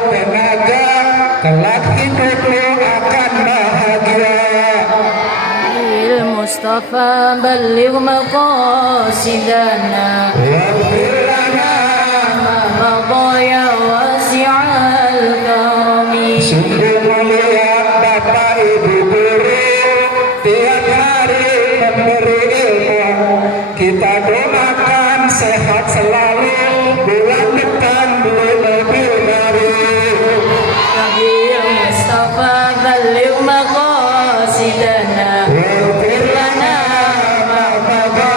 kuat tenaga, kelak hidup lu akan bahagia. Mustafa balligh maqasidana Waghfir lana ma madha ya wasi'al karami. sungguh mulia Bapak Ibu guru, tiap hari memberi ilmu. Kita doakan sehat selalu, bulan depan lebih baru. Mustafa balligh maqasidana Waghfir lana ma madha.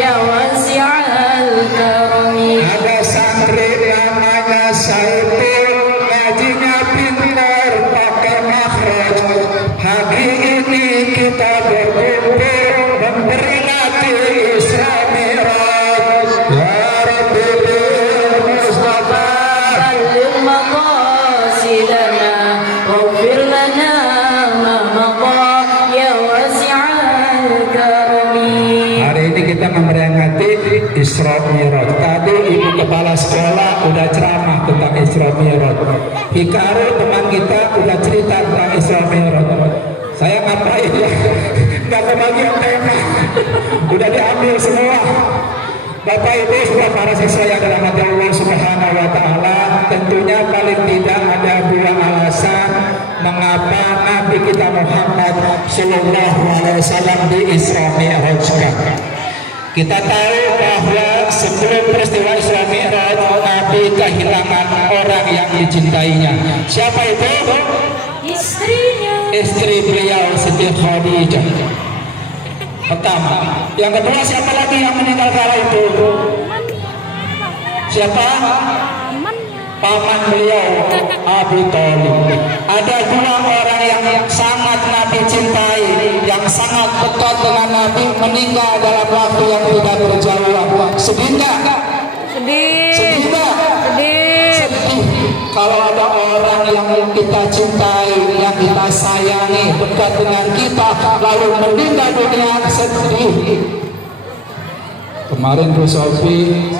ya wasi'al karami. Ada santri namanya Saiful, ngajinya pintar pakai makhraj. Hari ini kita berkumpul memperingati Isra Mi'raj. Ya Rabbi Mustafa balligh maqasidana waghfir lana ma madha ya wasi'al karami. Hari ini kita memperingati Isra Mi'raj. Tadi ibu kepala sekolah udah ceramah tentang Isra Mi'raj. Hikaru teman kita udah cerita tentang Isra Mi'raj. Saya ngapain ya? Nggak kebagian tema. Udah diambil semua. Bapak Ibu semua para siswa yang dirahmati Allah Subhanahu wa taala, tentunya paling tidak ada dua alasan mengapa Nabi kita Muhammad sallallahu alaihi wasallam di Isra Mi'raj. Kita tahu bahwa sebelum peristiwa Isra Mi'raj, Nabi kehilangan orang yang dicintainya. Siapa itu? Istrinya. Istri beliau Siti Khadijah. Pertama. Yang kedua siapa lagi yang meninggal kala itu? Siapa? Paman beliau Abu Thalib. Ada dua orang yang sangat Nabi cintai, yang sangat dekat dengan Nabi, meninggal dalam waktu yang tidak berjauhan. Sedih nggak? Sedih. Sedih nggak? Sedih. Sedih kalau ada orang yang kita cintai, yang kita sayangi, dekat dengan kita, lalu meninggal dunia. Sedih. Kemarin Bu Sofi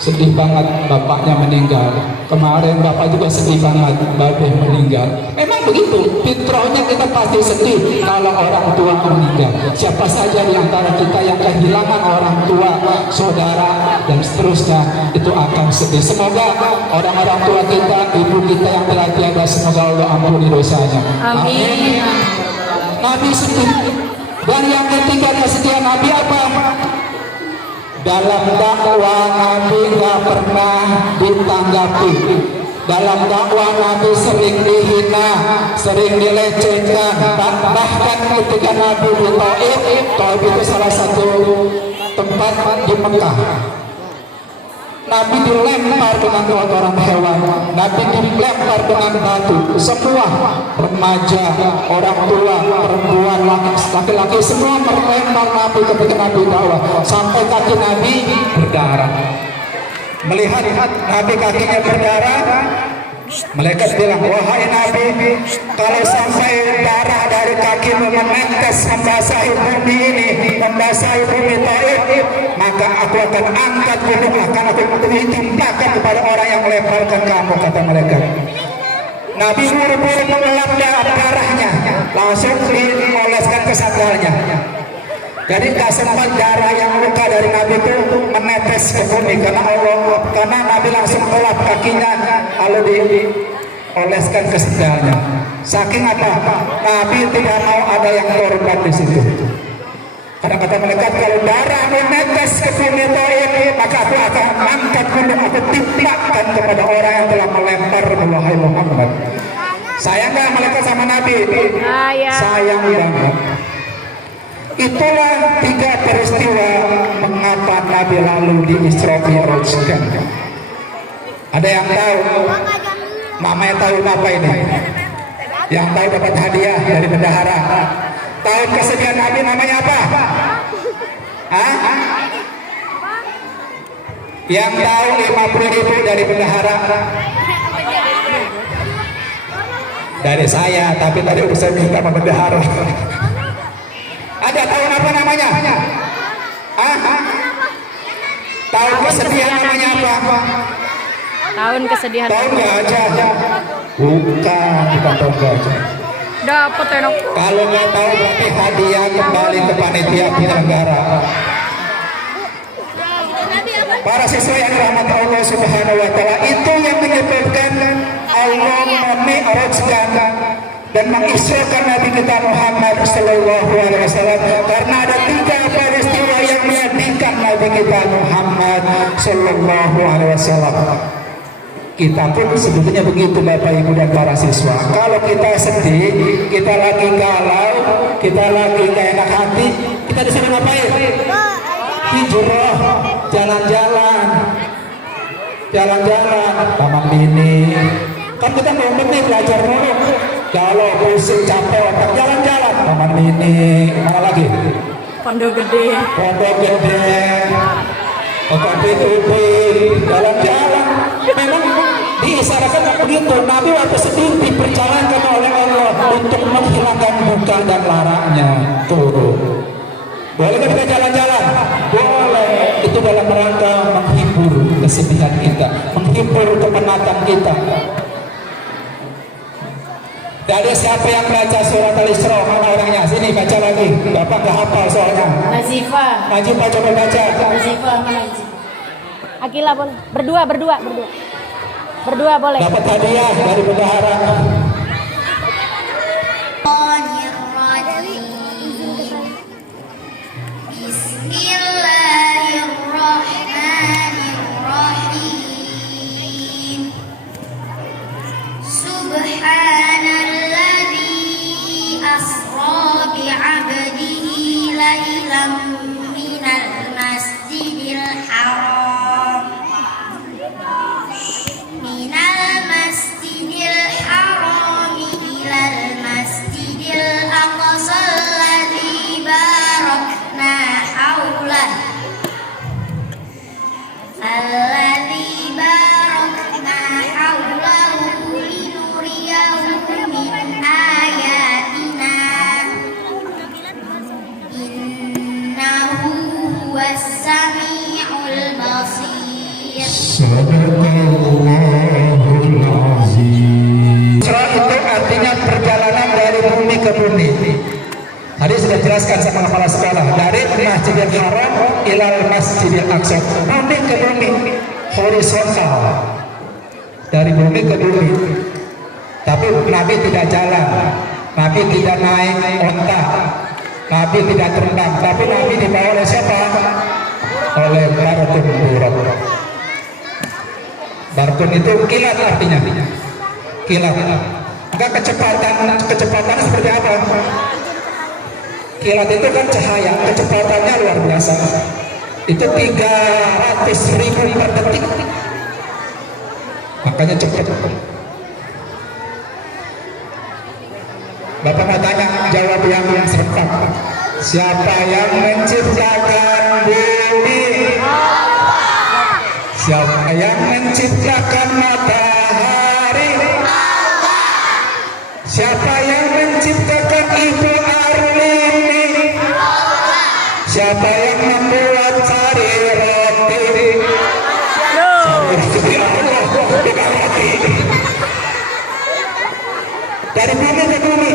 sedih banget bapaknya meninggal. Kemarin bapak juga sedih banget babeh meninggal. Memang begitu, fitrahnya kita pasti sedih kalau orang tua meninggal. Siapa saja di antara kita yang kehilangan orang tua, saudara, dan seterusnya, itu akan sedih. Semoga orang-orang tua kita, ibu kita yang telah tiada, semoga Allah ampuni dosanya. Amin. Nabi sedih. Dan yang ketiga kesedihan Nabi apa? Dalam dakwah Nabi gak pernah ditanggapi. Dalam dakwah Nabi sering dihina, sering dilecehkan. Bahkan ketika Nabi di Taif, Taif itu salah satu tempat di Mekah, Nabi dilempar dengan kotoran hewan, Nabi dilempar dengan batu. Semua remaja, orang tua, perempuan, laki-laki semua melempar Nabi ketika Nabi dakwah, sampai kaki Nabi berdarah. Melihat Nabi kakinya berdarah, malaikat bilang, wahai Nabi, kalau sampai darah dari kakimu menetes membasahi bumi ini, membasahi bumi Taif, maka aku akan angkat gunung, akan aku timpakan kepada orang yang melemparkan kamu, kata malaikat. Nabi buru-buru mengelap darahnya, langsung dioleskan ke sandalnya. Jadi tak sempat darah yang luka dari Nabi itu menetes ke bumi, karena Nabi langsung elap kakinya lalu dioleskan ke sandalnya. Saking apa? Nabi tidak mau ada yang korban di situ. Karena kata malaikat, kalau darah menetes ke bumi ini, maka aku akan angkat gunung, aku timpakan kepada orang yang telah melempar wahai Muhammad. Sayang nggak malaikat sama Nabi? Sayang banget. Itulah tiga peristiwa mengapa Nabi lalu di Isra Mi'raj. Ada yang tahu? Mama yang tahu apa ini? Yang tahu dapat hadiah dari bendahara. Tahu kesedihan Nabi namanya apa? Hah? Yang tahu 50.000 dari bendahara? Dari saya, tapi tadi udah saya minta sama bendahara. Ada tahu apa namanya? Tahu kesedihan namanya apa? Tahun kesedihan. Tahu nggak aja? Bukan tongga. Dapat enak. Kalau nggak tahu berarti hadiah kembali ke panitia penyelenggara. Para siswa yang dirahmati Allah Subhanahu wa taala, itu yang menyebabkan Allah memi'rajkan dan mengisrakan Nabi kita Muhammad sallallahu alaihi wasallam, karena ada 3 peristiwa yang menyedihkan Nabi kita Muhammad sallallahu alaihi wasallam. Kita pun sebetulnya begitu Bapak Ibu dan para siswa. Kalau kita sedih, kita lagi galau, kita lagi gak enak hati, kita disuruh ngapain? Hijrah, jalan-jalan, taman mini. Kan kita mau nih belajar dulu. Kalau pusing capek, otak jalan-jalan, taman mini. Mana lagi? Pondok Gede. Otak PUB, jalan-jalan. Memang diisyaratkan begitu. Nabi waktu sedih diperjalankan oleh Allah untuk menghilangkan buka dan larangnya. Tuh. Boleh kita jalan-jalan? Boleh. Itu dalam rangka menghibur kesedihan kita, menghibur kepenatan kita. Dari siapa yang baca surat Al-Isra? Mana orangnya? Sini baca lagi. Bapak nggak hafal soalnya. Najifah coba baca. Nazifah mana Nazifah? Akila boleh. Berdua boleh. Dapat hadiah dari bendahara. Bismillahirrahmanirrahim. Subhanalladzi asra bi'abdihi lailan minal masjidil haram ilal masjidil aqsa alladzi barakna haulah linuriyahu min ayatina innahu huwas samiul basir. Itu artinya perjalanan dari bumi ke bumi. Tadi sudah jelaskan sama kepala sekolah, dari Masjidil Haram ilal Masjidil Aqsa, bumi ke bumi, horizontal, dari bumi ke bumi. Tapi Nabi tidak jalan, Nabi tidak naik onta, Nabi tidak terbang, tapi Nabi dibawa oleh siapa? Oleh Barkun Buraq. Barkun itu kilat artinya, kilat. Enggak kecepatan seperti apa? Kilat itu kan cahaya, kecepatannya luar biasa. Itu 300.000 per detik. Makanya cepat. Bapak mau tanya, jawab yang serta. Siapa yang menciptakan bumi? Siapa yang menciptakan matahari? Siapa yang menciptakan ibu Arlini? Siapa yang membuat sari roti? Dari bumi ke bumi,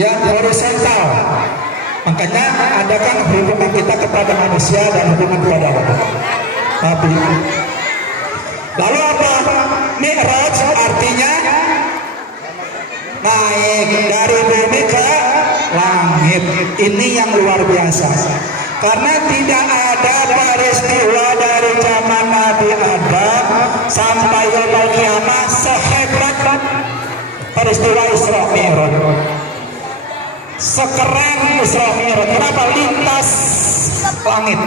yang horizontal. Makanya ada kan hubungan kita kepada manusia dan hubungan kepada Allah. Tapi lalu apa? Mi'raj artinya naik dari bumi ke langit. Ini yang luar biasa, karena tidak ada peristiwa dari zaman Nabi Adam sampai yaumul kiamah sehebat peristiwa Isra Mi'raj, sekeren Isra Mi'raj. Kenapa? Lintas langit.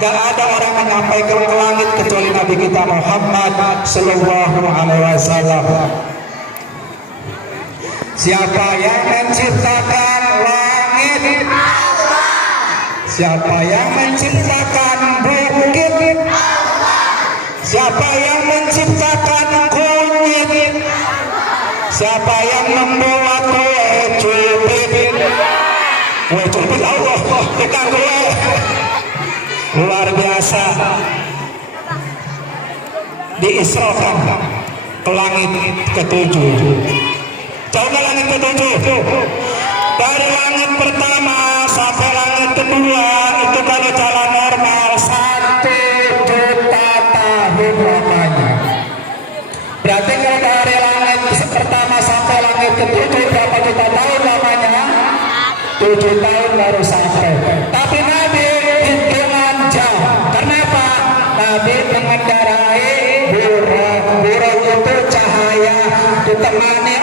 Gak ada orang yang sampai ke langit kecuali Nabi kita Muhammad sallallahu alaihi wasallam. Siapa yang menciptakan langit? Siapa yang menciptakan bukit? Siapa yang menciptakan kunyit? Siapa yang membuat kue cubit? Kue cubit Allah, bukan kue. Luar biasa. Diisrakan ke langit ketujuh. Tahu nggak langit ketujuh? Dari langit pertama sampai langit kedua itu kalau jalan normal 1 juta tahun lamanya. Berarti kalau dari langit pertama sampai langit ketujuh berapa juta tahun lamanya? 7 tahun baru sampai. Tapi Nabi hitungan jam. Kenapa? Nabi mengendarai burung. Burung itu cahaya ditemani